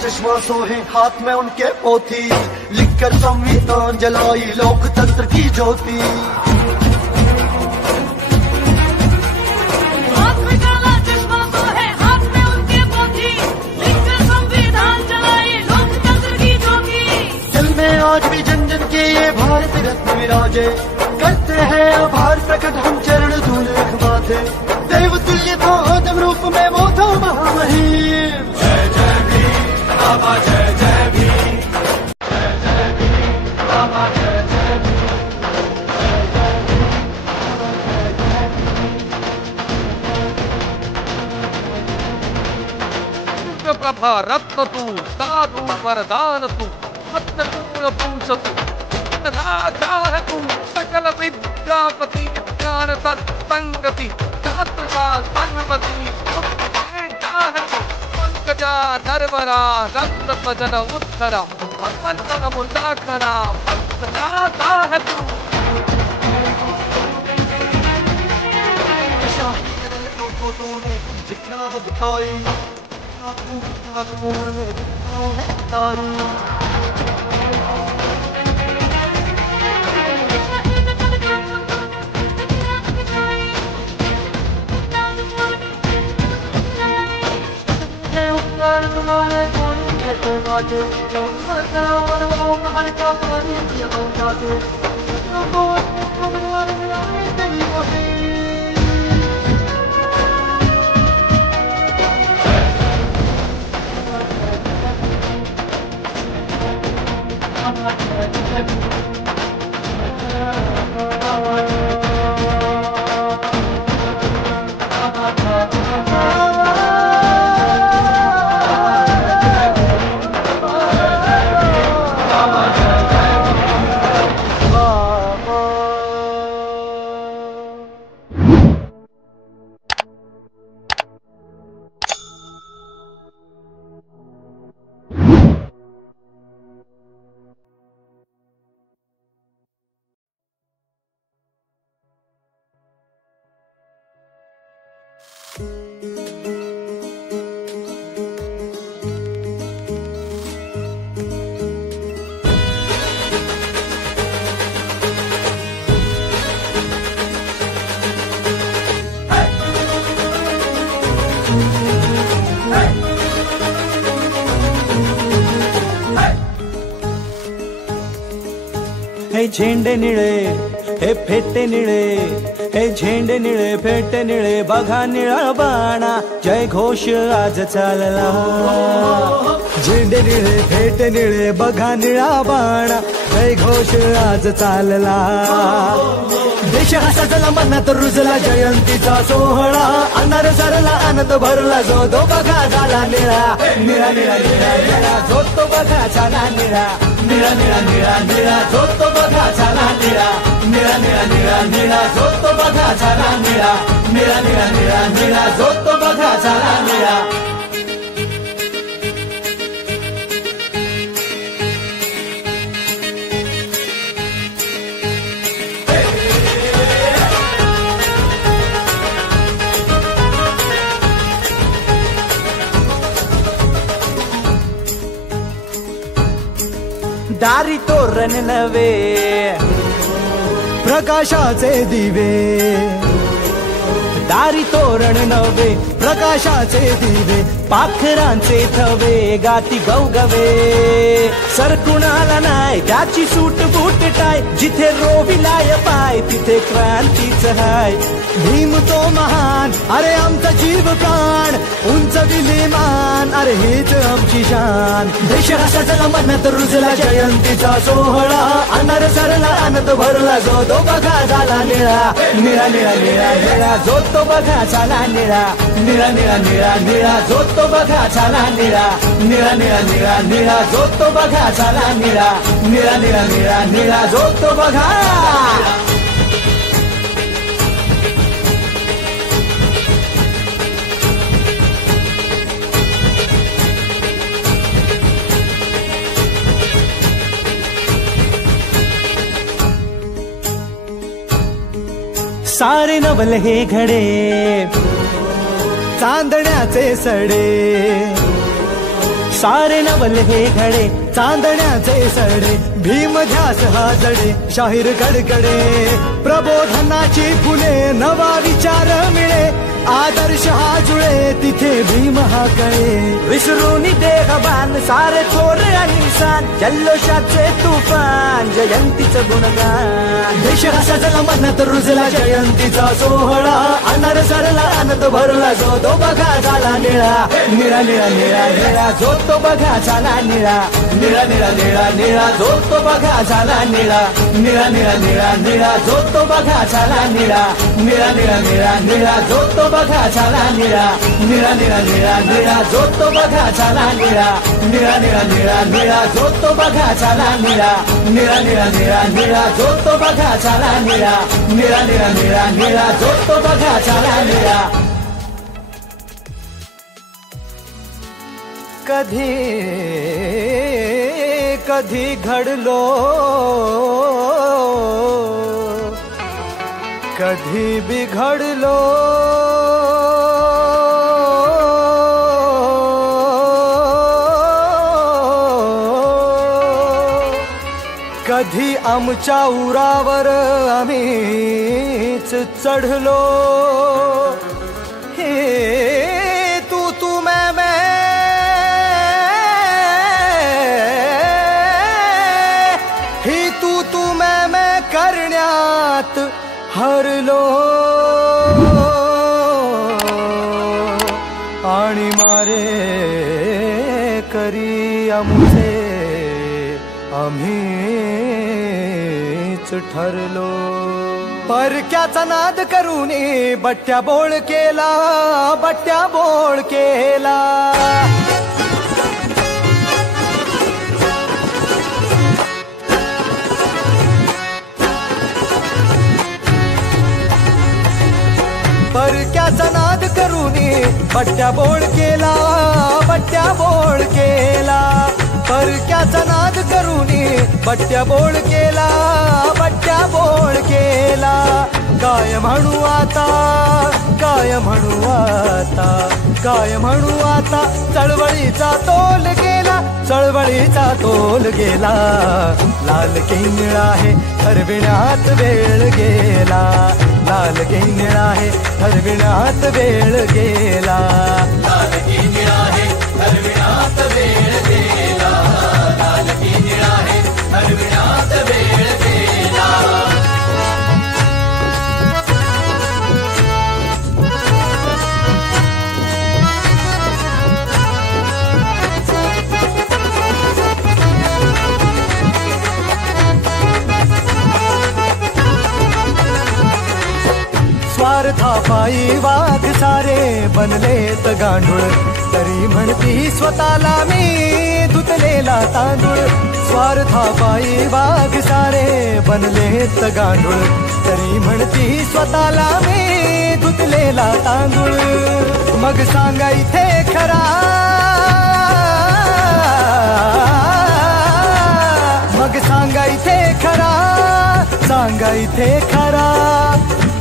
चश्मा सोहे हाथ में उनके पोथी, लिखकर संविधान जलाई लोकतंत्र की ज्योति। हाथ में काला चश्मा सोहे हाथ में उनके पोथी, लिखकर संविधान जलाई लोकतंत्र की ज्योति। दिल में आज भी जन जन के ये भारत रत्न विराजे, करते हैं आभार प्रकट हम चरण धूल रखवाते। देव तुल्य था आदम रूप में वो था महामहिम। जय जय भीम बाबा जय जय भीम, जय जय भीम बाबा जय जय भीम, प्रभा रत्न तू साधु वरदान तू रत्न पूंसतु राजा है तू सकल विद्यापति ज्ञान सत्संगति शास्त्रका संगति पंकजा नरवरा रत्न भजन उत्तरा वंदन मुदाकरा राजा है तू। जितना दिखाई हे झेंडे निळे हे फेटे निळे, हे झेंडे निळे फेटे निळे बघा निळा बाणा, जय घोष आज चालला झेंडे निळे फेटे निळे बघा निळा बाणा जयघोष आज चालला देश हा सजला मनात रुजला जयंतीचा सोहळा अनार सरला आनंद भरला जो तो बघा झाला निळा निळा निळा निळा निळा जो तो बघा झाला निळा निळा निळा निळा निळा जो तो बघा झाला निळा निळा निळा निळा निळा जो तो बघा झाला निळा निळा निळा निळा निळा जो तो बघा झाला निळा दारी तोरण नवे प्रकाशाचे दिवे दारी तोरण नवे प्रकाशाचे दिवे पाखरांचे थवे गाती गवगवे सरकुणाला नाही त्याची सूट बूट टाय जिथे रोविलाय पाय तिथे क्रांतीच हाय भीम तो महान अरे आमचा जीव प्राण उंच विलीमान अरे हेच आमची शान देश सजला मनात रुजला जयंतीचा सोहळा अनार सरला आनंद भरला जो तो बघा झाला निळा निळा निळा निळा निळा जो तो बघा झाला निळा निळा निळा निळा निळा जो तो बघा झाला निळा निळा निळा निळा निळा जो तो बघा झाला निळा निळा निळा निळा निळा जो तो बघा सारे नवल हे घडे चांदण्याचे सडे सारे नवल हे घडे चांदण्याचे सडे भीम ध्यास हा जडे शाहीर कडकडे प्रबोधनाची फुले नवा विचार मिळे आदर्श हा जुळे तिथे भीम हा कळे विसरून देहबान सारे थोर आणि सान जल्लोषाचे तुफान जयंतीचं गुणगान देश सजला मनात रुजला जयंतीचा सोहळा अनार सरला आनंद भरला जो तो बघा झाला निळा निळा निळा निळा निळा जो तो बघा झाला निळा निळा निळा निळा निळा जो तो बघा झाला निळा निळा निळा निळा निळा जो तो बघा झाला निळा निळा निळा निळा निळा जो तो बघा झाला निळा निळा निळा निळा निळा जो तो बघा झाला निळा निळा निळा निळा निळा जो तो बघा झाला निळा निळा निळा निळा निळा जो तो बघा झाला निळा निळा निळा निळा निळा जो तो बघा झाला निळा कधी कधी घडलो कधी बिघडलो कधी आमच्या उरावर आम्हीच चढलो हे तू तू मैं ही तू तू मैं करण्यात हरलो आणि मारे करी आमचे आम्हीच ठरलो परक्याचा नाद करून बट्ट्या बोळ केला बट्ट्या बोळ केला परक्याचा नाद करून बट्ट्या बोळ केला बट्ट्या बोळ केला परक्याचा नाद करून बट्ट्या बोळ केला बट्ट्या बोळ केला काय म्हणू आता काय म्हणू आता काय म्हणू आता चळवळीचा तोल गेला चळवळीचा तोल गेला लाल किंगळा आहे ठरविण्यात वेळ गेला लाल किंगळा आहे ठरविण्यात वेळ गेला लाल किंगळा आहे ठरविण्यात वेळ गेला लाल किंगळा आहे ठरविण्यात वेळ गेला स्वार्थापायी वाघ सारे बनलेत गांडूळ, तरी म्हणती स्वतःला मी धुतलेला तांदूळ. स्वार्थापायी वाघ सारे बनलेत गांडूळ, तरी म्हणती स्वतःला मी धुतलेला तांदूळ. मग सांगा इथे खरा, मग सांगा इथे खरा, सांगा इथे खरा,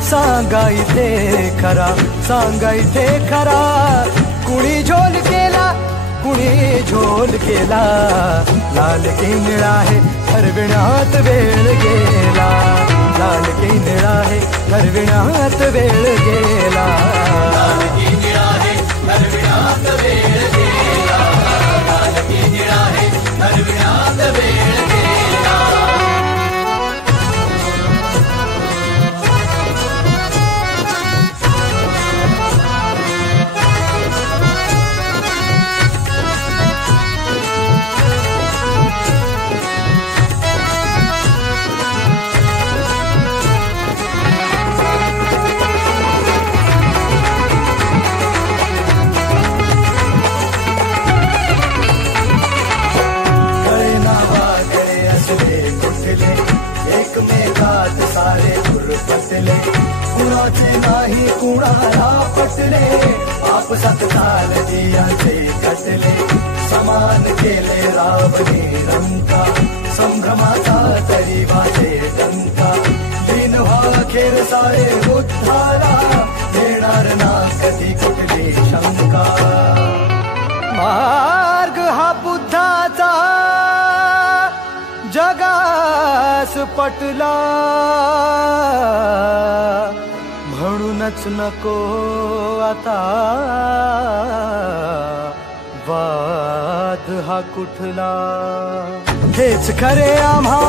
सांगा इथे खरा, सांगा इथे खरा. कुणी झोल केला, कुणी झोल केला, लाल की निळा आहे ठरविण्यात वेळ गेला, लाल की निळा आहे ठरविण्यात वेळ गेला, लाल की निळा आहे ठरविण्यात वेळ गेला, लाल की निळा आहे ठरविण्यात वेळ गेला. एकमेकात सारे गुरफटले, कुणाचे नाही कुणाला पटले, आपसात चाल दियांचे कटले, समान केले रावणी रंका, संभ्रमाचा तरी वाजे डंका. दिन अखेर सारे बुद्धाला, येणार ना कधी कुठली शंका. मार्ग हा बुद्धाचा जगास पटला, म्हणूनच नको आता वाद हा कुठला. हेच खरे आम्हा,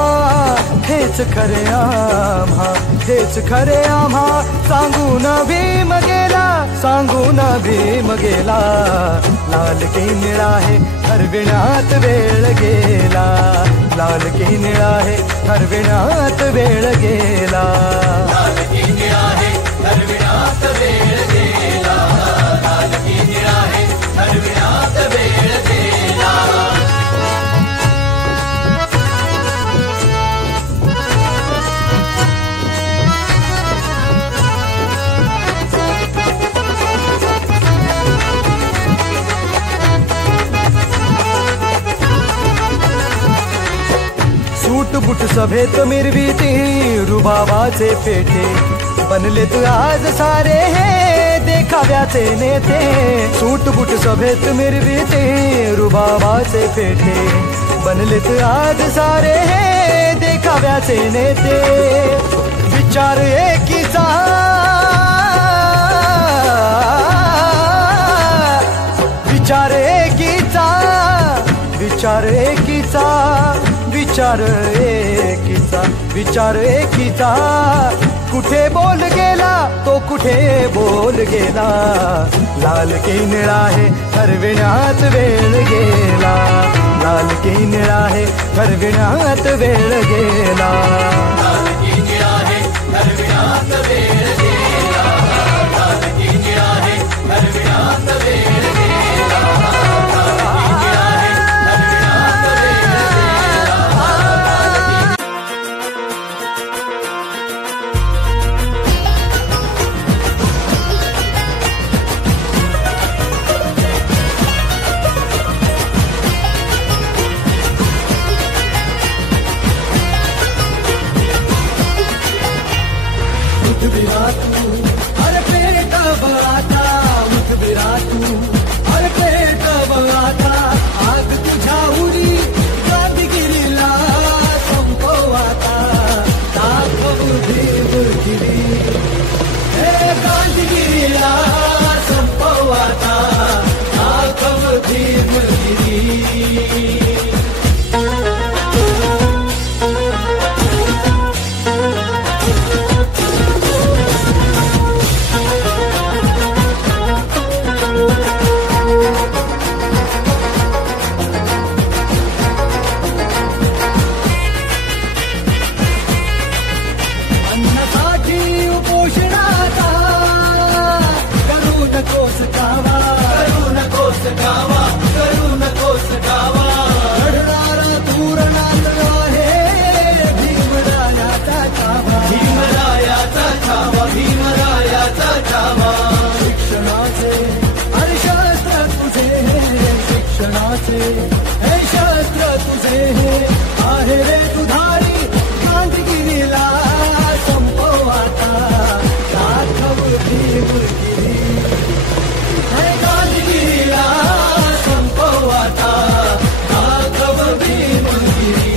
हेच खरे आम्हा, हेच खरे आम्हा, सांगून भीम गेला, सांगून भीम गेला. लाल की निळा आहे ठरविण्यात वेळ गेला, लाल की निळा आहे ठरविण्यात वेळ गेला, लाल की निळा आहे ठरविण्यात वेळ गेला, लाल की निळा आहे ठरविण्यात वेळ गेला. सूटबुट सभेत मिरवीती रुबाबाचे पेटे, बनलेत आज सारे हे देखाव्याचे नेते. सूटबुट सभेत मिरवीती रुबाबाचे पेटे, बनलेत आज सारे हे देखाव्याचे नेते. विचार एकीचा, विचार एकीचा, विचार एकीचा, विचार एकीचा, विचार एकीचा. कुठे बोल गेला तो, कुठे बोल गेला. लाल की निळा आहे ठरविण्यात वेळ गेला, लाल की निळा आहे ठरविण्यात वेळ गेला, लाल की निळा आहे ठरविण्यात वेळ गेला, लाल की निळा आहे ठरविण्यात वेळ गेला, लाल की निळा आहे ठरविण्यात वेळ गेला. अरे पेट बळाता, मुख बिरातू, अरे पेट बळाता, आग तुझ्या उरी गादगिरीला संपवाता, दाखव भीमगिरी, हे गादगिरीला संपवाता, दाखव भीमगिरी. अन्नासाठी उपोषणाचा धर्माचे हे शस्त्र तुझे हे आहे रे दुधारी गांधीगिरीला संपव आता दाखव भीमगिरी हे गांधीगिरीला संपव आता दाखव भीमगिरी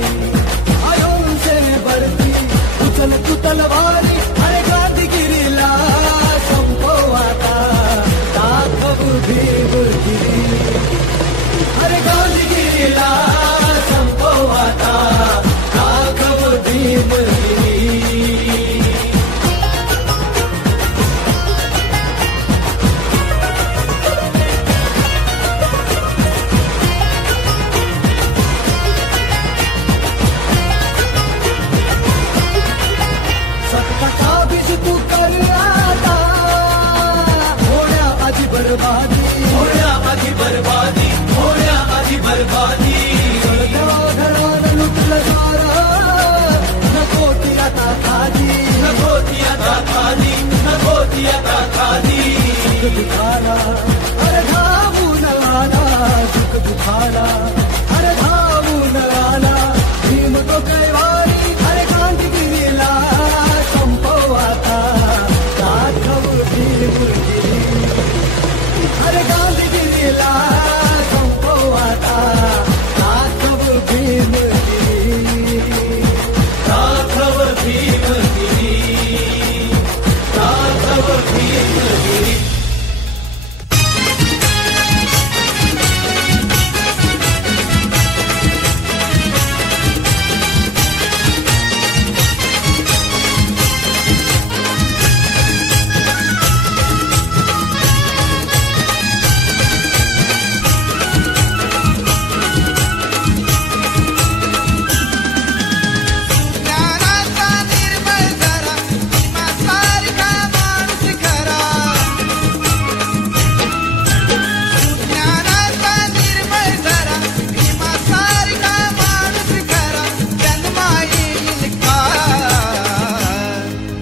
आयों से बढ़ती उचल तू तलवारी अरे गांधीगिरीला संपव आता दाखव भीमगिरी अरे गांधीगिरीला संपव आता दाखव भीमगिरी तू कर आता होण्याआधी बर्बादी होण्याआधी बर्बादी होण्याआधी बर्बादी घरान लुटलं सारं नको ती आता खाली नको ती आता खाली नको ती आता खाली सुख दुखाला अरे धावून आला सुख दुखाला अरे धावून आला भीम तो कैवारी अरे गांधीगिरीला संपव आता दाखव भीमगिरी अरे गांधीगिरीला संपव आता दाखव भीमगिरी दाखव भीमगिरी दाखव भीमगिरी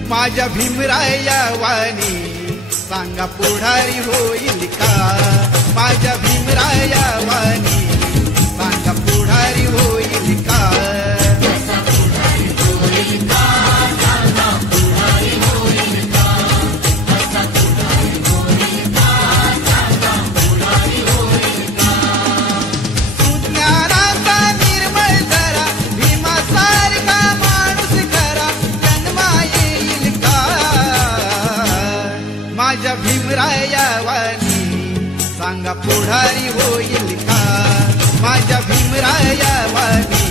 माझ्या भीमराया वाणी सांगा पुढारी होईल का माझ्या भीमराया वाणी सांगा पुढारी होईल का माझ्या भीमराया वाणी सांगा पुढारी होईल का माझ्या भीमराया वाणी